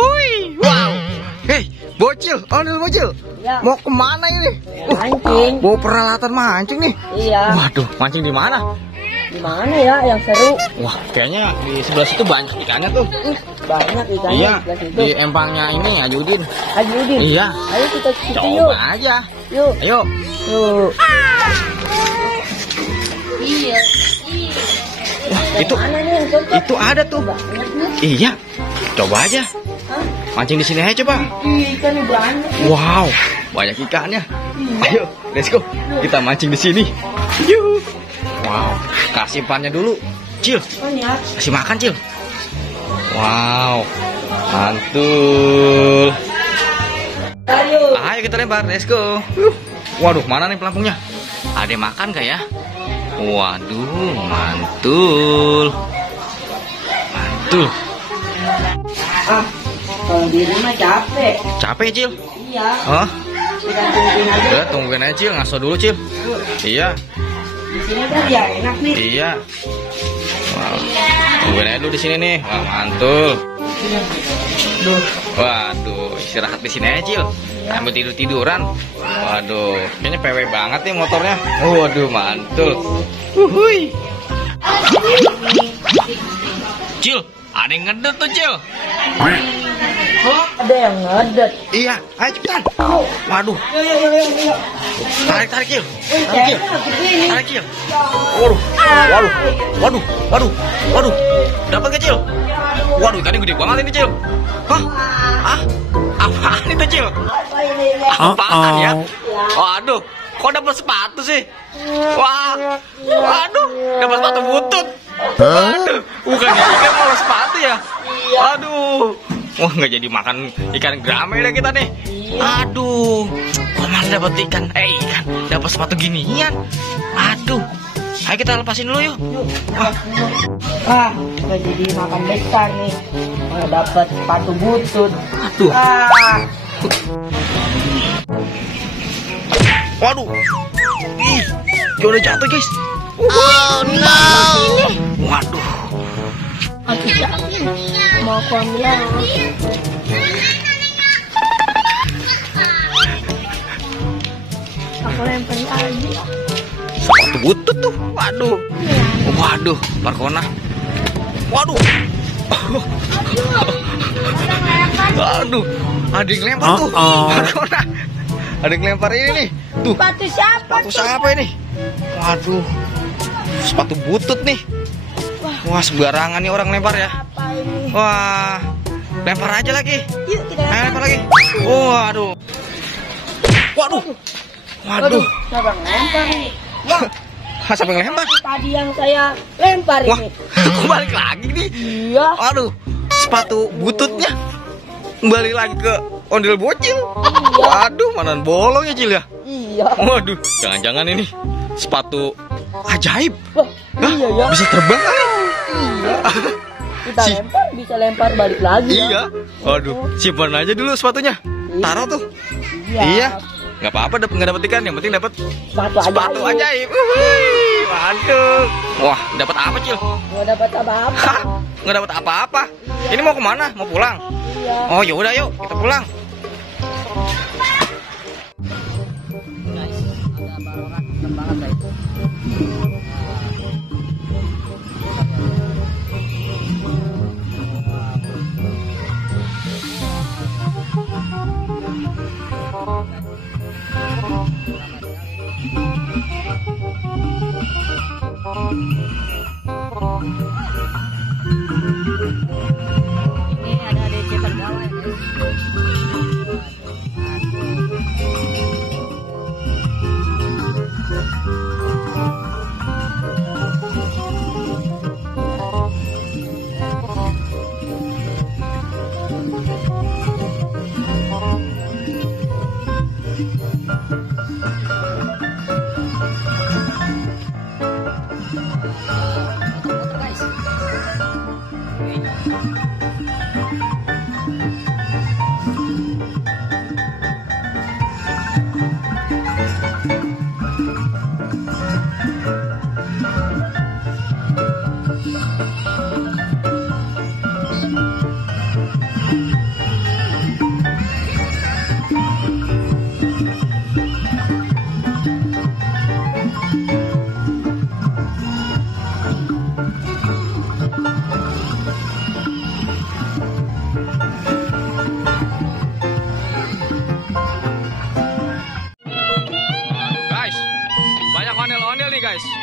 Hui, wow. Hei, bocil, bocil. Ya. Mau kemana ini? Mancing. Bawa peralatan mancing nih. Iya. Waduh, mancing di mana? Di mana ya yang seru? Wah, kayaknya di sebelah situ banyak ikannya tuh. Banyak ikannya Iya, di sebelah situ. di empangnya ini Ajudin. Ajudin. Iya. Ayo kita yuk. Coba aja. Yuk. Ayo. Yuk. Iya. Yang Itu mana nih yang cocok? itu ada tuh. Banyak nih. Iya. Coba aja. Hah? Mancing di sini aja coba. Ikannya banyak. Wow, banyak ikannya. Ayo, let's go. Kita mancing di sini. Yuh. Wow, kasih umpannya dulu. Cil, Banyak. kasih makan, Cil. Wow, mantul. Ayo. Ayo kita lempar, let's go. Waduh, mana nih pelampungnya? Ada yang makan gak ya? Waduh, mantul. Mantul. Ah, kalau di rumah capek. Capek, Cil? Iya. Hah? Kita tungguin aja. Udah, tungguin aja, Cil. Ngaso dulu, Cil. Iya. Di sini kan ya enak nih. Iya. Wow. Tungguin aja dulu di sini nih. Wah, mantul. Waduh, istirahat di sini aja, Cil. Ambil tiduran. Waduh, kayaknya PW banget nih motornya. Waduh, mantul. Wuhui. Cil, ada yang ngedet tuh, Cil. Oh, ada yang ngedet. Iya, ayo cepetan. Waduh, Yuk. tarik, Cil. Cewek begini. Tarik, Cil. Waduh. Dapat gak, Cil? Waduh, ikannya gede banget ini, Cil. Hah? Ah? Apaan itu, Cil? Apa ini? Apaan ya? Waduh, kok dapat sepatu sih? Wah, waduh, dapat sepatu butut. Waduh, bukan ikan malah sepatu ya? Aduh, wah nggak jadi makan ikan gramel ya kita nih. Aduh, kok malah dapat ikan dapat sepatu ginian. Aduh, ayo kita lepasin dulu yuk. Ah, kita jadi makan besar nih. Dapat sepatu butut. Aduh, waduh, ih, udah jatuh guys. Oh no! Waduh. Aku yakin mau aku ambil lagi. Aku lempar lagi. Sepatu butut tuh. Waduh, Markona. Waduh. Aduh, ada yang lempar tuh. Markona. Ada yang lempar ini nih. Tuh. Sepatu siapa? Sepatu siapa ini? Waduh. Sepatu butut nih. Wah, sembarangan nih orang lempar ya. Apa ini? Wah. Lempar aja lagi. Yuk kita Ayo lempar. lempar lagi. Waduh. Waduh. Siapa yang lempar nih? Wah, Siapa yang lempar? tadi yang saya lempar Wah, ini. kok balik lagi nih? Iya. Waduh, sepatu bututnya kembali lagi ke ondel bocil. Waduh, mana bolong ya, Cil ya? Iya. Waduh, jangan-jangan ini sepatu ajaib. Wah, Hah? iya ya. Bisa terbang kali? Iya. Kita Si- lempar bisa lempar balik lagi. Iya. Waduh, simpan aja dulu sepatunya. Taruh tuh. Ya. Iya. Nggak apa-apa, nggak dapet ikan. Yang penting dapat sepatu aja. ajaib. Wuih, mantap. Wah, dapat apa, Cil? Nggak dapat apa-apa. Hah? Nggak dapat apa-apa. Ini mau kemana? Mau pulang? Iya. Oh, yaudah yuk, kita pulang. Ini ada DC Tergawa ya, guys.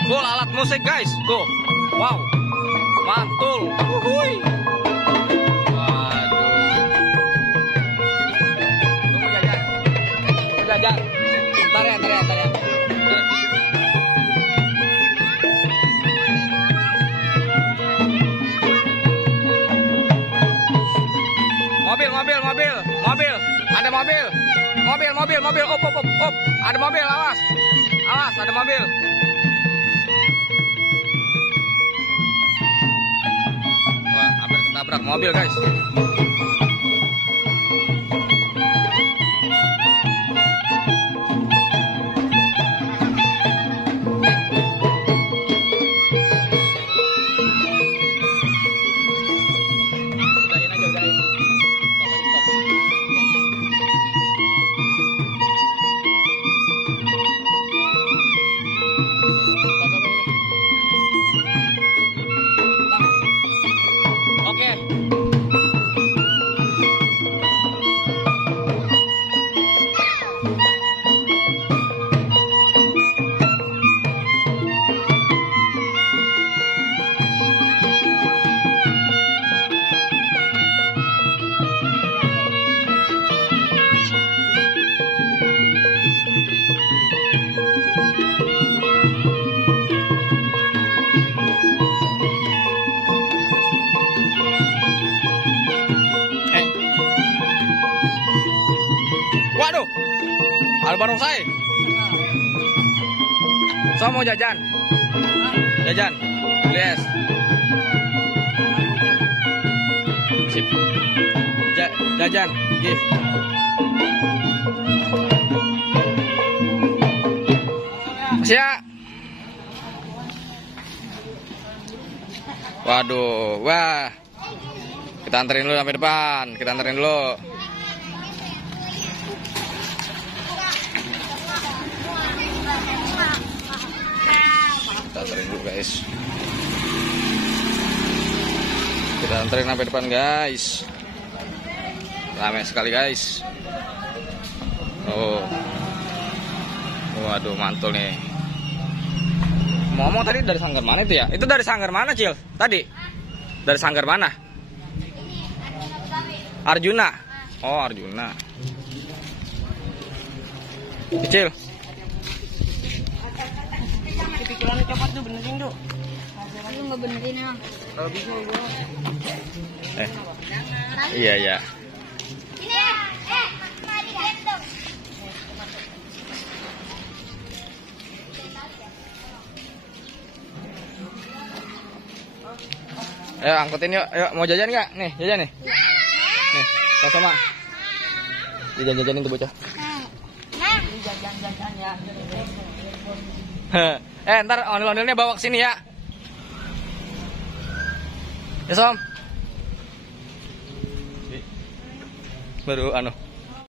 Full alat musik guys. Tuh. Wow. Mantul. Uhuy. Waduh. Tunggu jajan. Jajan. Bentar ya. Mobil. Ada mobil. Op. Ada mobil, awas. Ada mobil. Wah, hampir ketabrak mobil, guys. Udahin aja, udahin. Stop. Oke. Waduh, Albarongsai. So mau jajan? Jajan, yes. Sip. Jajan, yes. Siap. Waduh, wah. Kita anterin dulu sampai depan. Kita anterin dulu. Kita anterin dulu guys. Kita anterin sampai depan guys. Ramai sekali guys. Oh. Waduh, mantul nih. Ngomong tadi dari sanggar mana itu ya? Itu dari sanggar mana, Cil? Tadi? Dari sanggar mana? Arjuna. Oh, Arjuna. Kecil. Pikiran cepat tuh benerin tuh. Lu nggak benerin emang. Kalau bisa gua. Iya. Mari gendong. Ayo angkutin yuk. Ayo mau jajan nggak? Nih, jajan nih. Nih, sama. Jajan-jajanin tuh bocah. Ini jajan-jajan ya. Ntar ondel-ondelnya bawa ke sini ya. Ya, Som. Baru